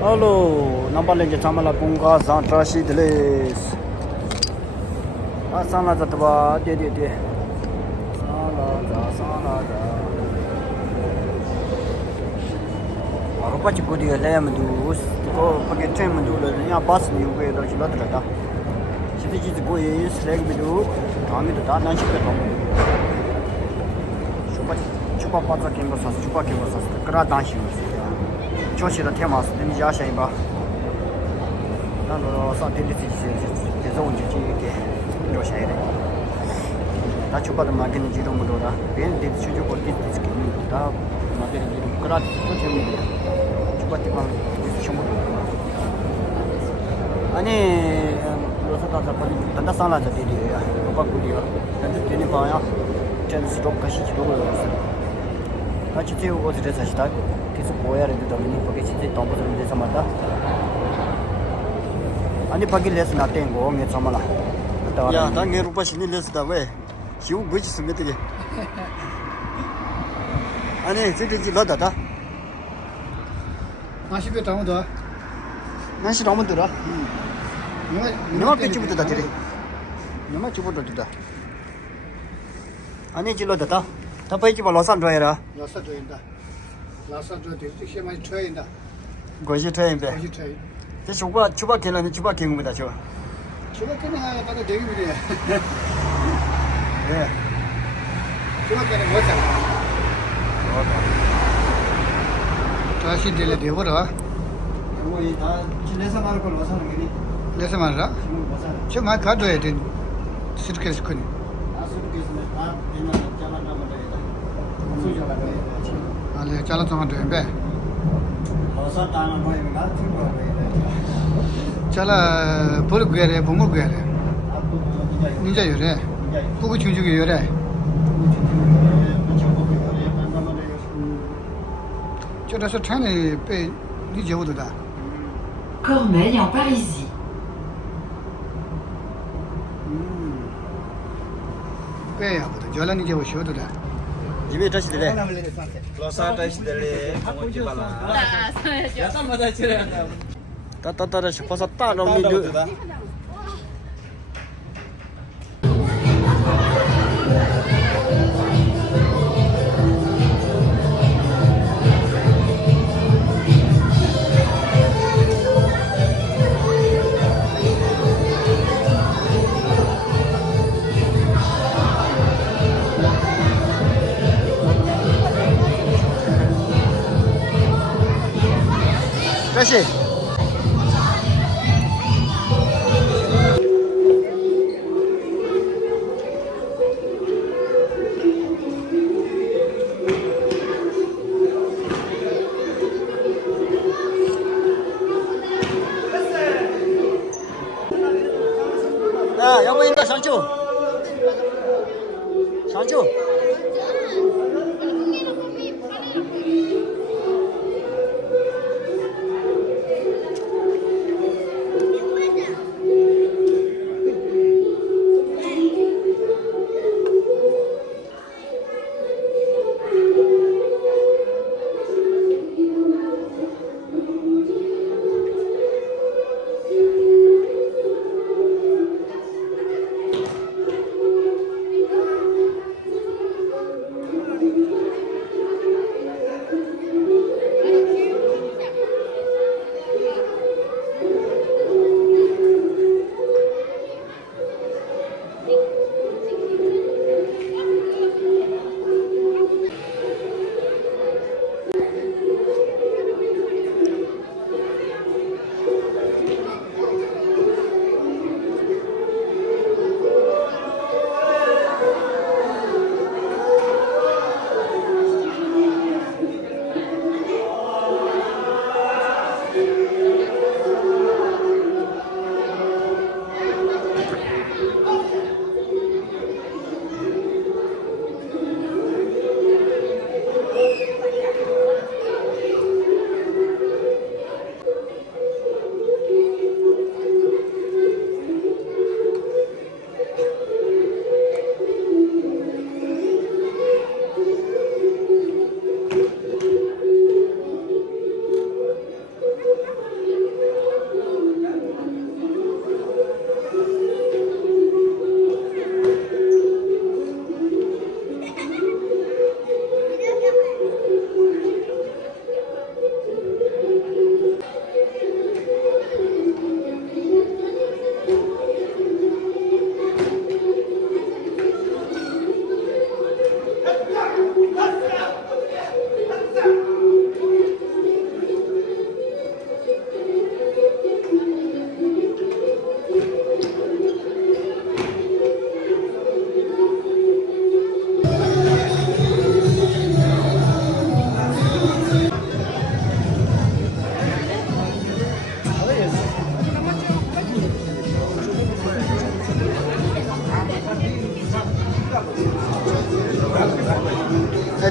Hello, Nambalenge Tamala Bunga Zantrashi Delays. Asana Zataba, Dede. Salada. Apache Gudi Lamdus, go forget Tremandu, and Bas new way that you got that. She is going is leg below, Tommy the Dana Chupa Pata Kimbas, Chupa Kimbas, Gradashi. 教习的天马是你家先吧，那个上天的这些肉就给留下来的，那就把它嘛给你几种不多的，别人的就过的这个你，他嘛给你几种，可那都挺没的，就把地方全部。啊你，我说到这把你等到上来这地里呀，我把估计了，但是对你方向，真是多可惜多了是。那就最后我这才是他。 그래서 보여야 되는데 너무 거기 진짜 너무 좀 돼서 맞다. 아니 밖에 레스 나땡 거 내 참아라. 야, 당에 루파 신이 레스다 왜? 지우 뭐지 쓰면 되게. 아니, 저기 러다다. 나시배 담아도. 나시 너무 들어. 누가 삐치부터 다 들이. 누가 찌부터 들다. 아니, 질러다다. 다 빠이지 봐 로산 줘야라. 로산 줘인다. 라서 저 뒤에 많이 쳐인다. 거기 쳐인데. 거기 쳐. 저 주바 개는 주바 개입니다, 저. 주바 개는 하나 받아 되게 그래. 네. 주바 개는 못 잡아. 다시 들려 되버라. 뭐 다 길에서 말을 걸어 사는 거니? 그래서 말이야? 저 많이 가져야 돼. 스트레스 거니. 아, 스트레스는 다 되나 잘라나면 돼. 소리가 알레 잘라서만 되는데. 어서 다는 거에 가 잘라 버르게래 봉고게래. 니자 요래. 부구 중중이 요래. 저래서 차네 빼 니제 오도다. Cormeilles en Parisie. 빼야 보다. 전라니 제 오셔도다. 집에 다시 들래. 로사 다시 들래. 뭐지 발라. 약간 맞아 치래. 따따따다 싶어서 따로 미주. 다시. 야, 여보인다 상주. 상주.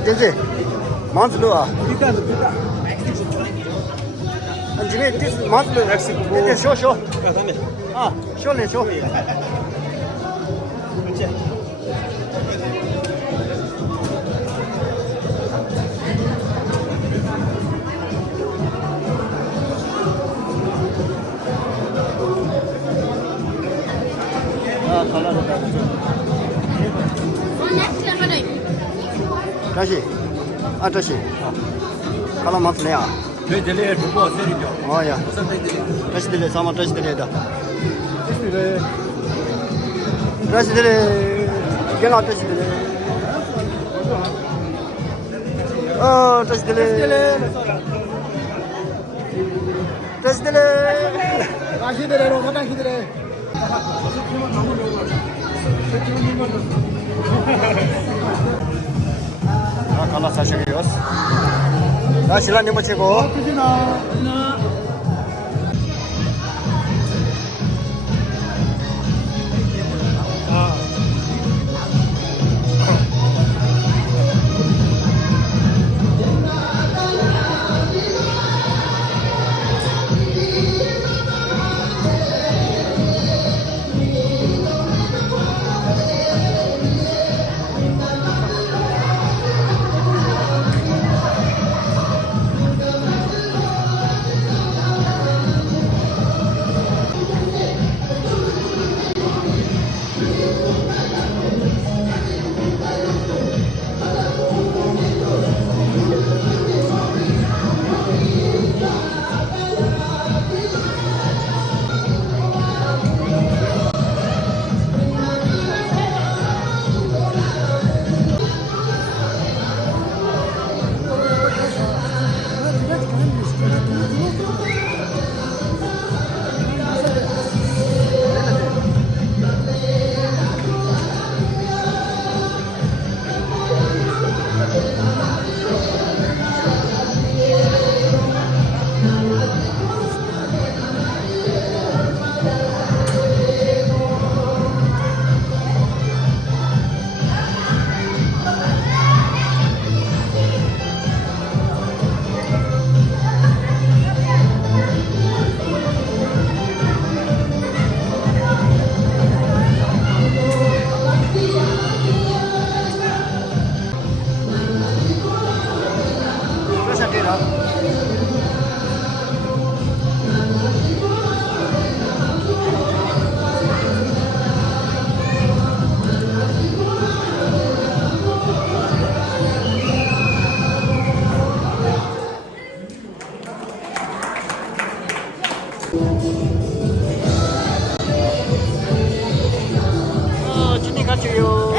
됐지? 만슬로 와. 집에 됐지? 만슬로. 됐지? 쇼. 아, 쇼네, 쇼. 아, 갈라졌다. 다시. 아저씨. 갈라 만슬래야. 왜 델레 두고 세리죠? 어, 야. 무슨 델레? 다시 들려, 사마 다시 들려다. 다시 들려. 걔가 다시 들려. 다시 들려. 다시 들려. 가시더래로 가시더래. 아, 갈라 사셔요. 나 신랑님 모시고. 준이 같이요.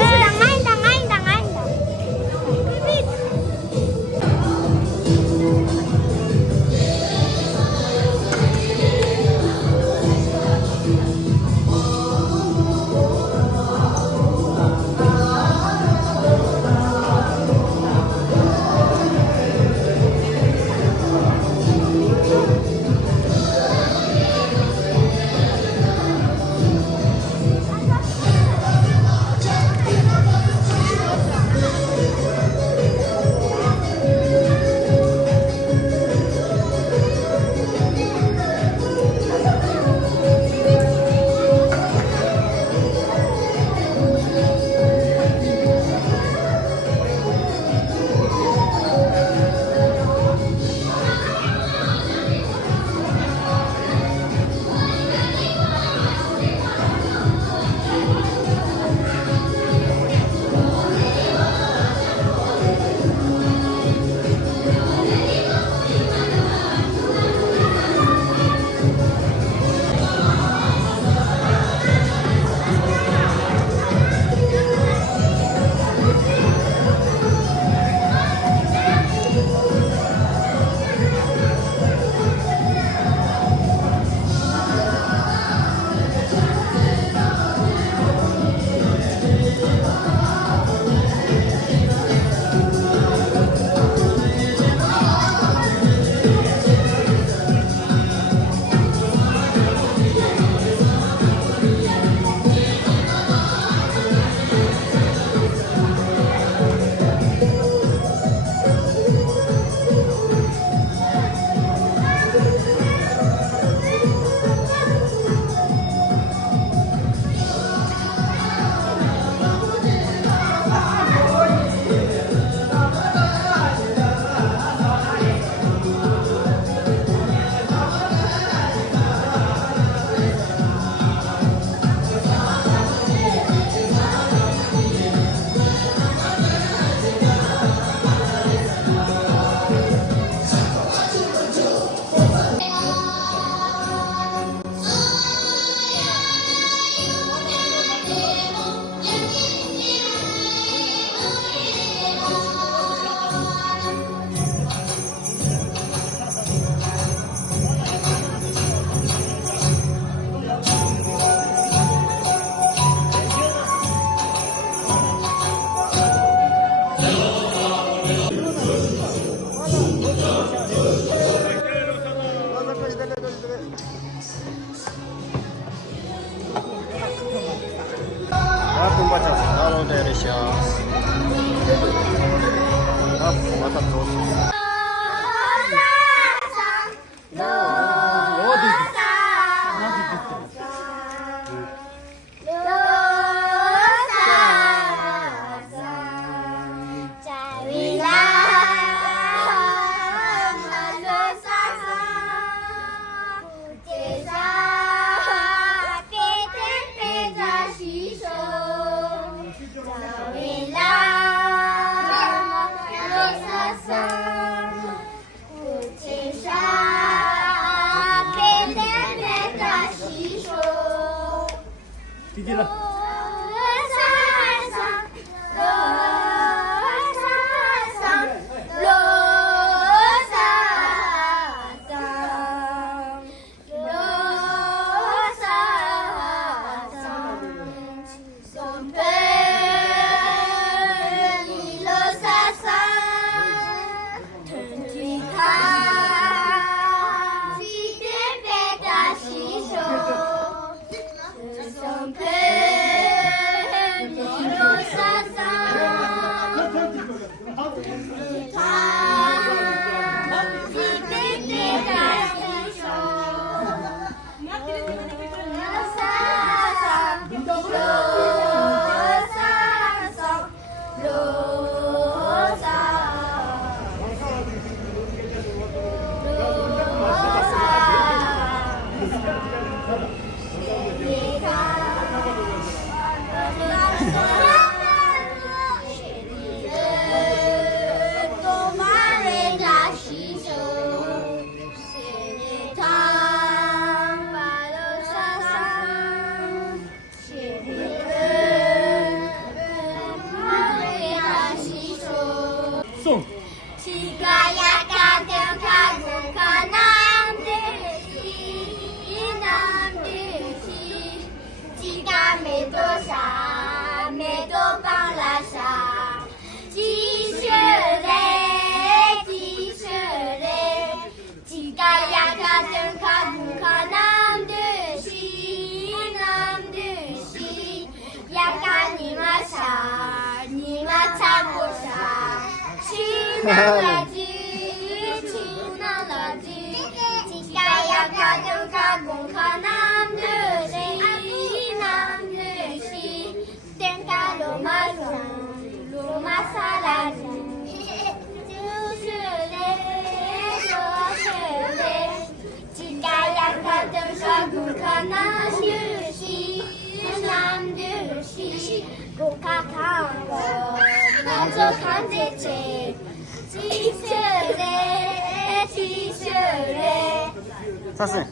사실,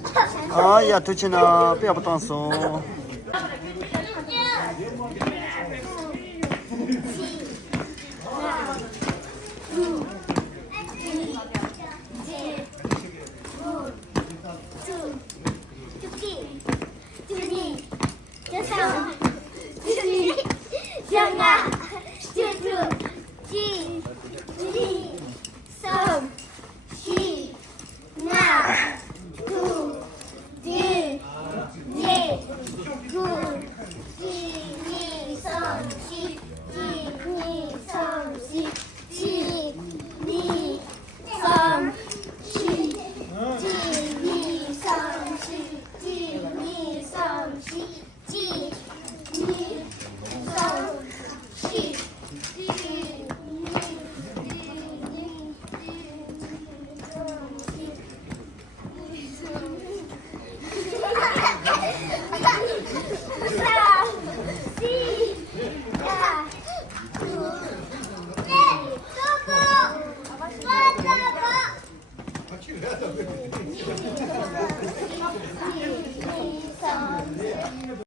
아, 야, 도치나, 뼈不断松。